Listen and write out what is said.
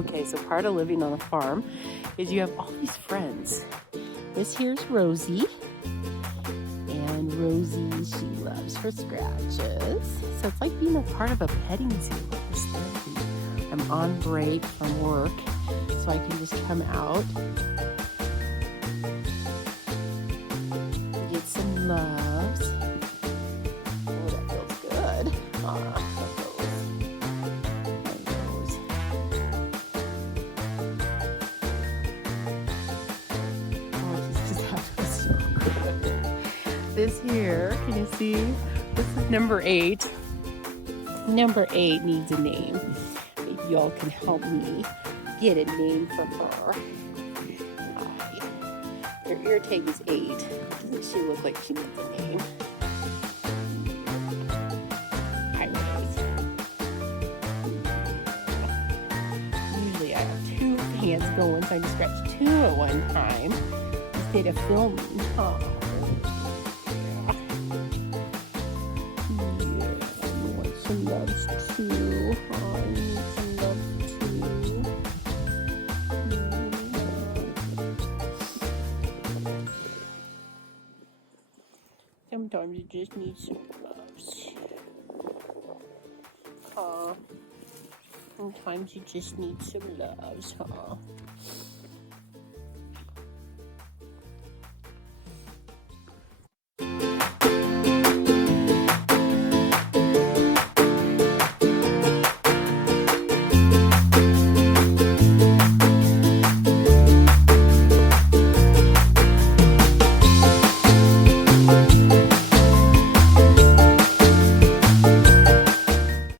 Okay, so part of living on a farm is you have all these friends. This here's Rosie. And Rosie, she loves her scratches. So it's like being a part of a petting zoo with this therapy. I'm on break from work, so I can just come out, get some loves. Oh, that feels good. Ah, this here, can you see? This is number 8. Number 8 needs a name. Maybe y'all can help me get a name for her. Her ear tag is 8. Doesn't she look like she needs a name? Hi, Rose. Usually I have 2 hands going, so I can scratch 2 at one time instead of filming. Oh. Some loves too. Oh, I need some love too. Sometimes you just need some loves. Sometimes you just need some loves, huh?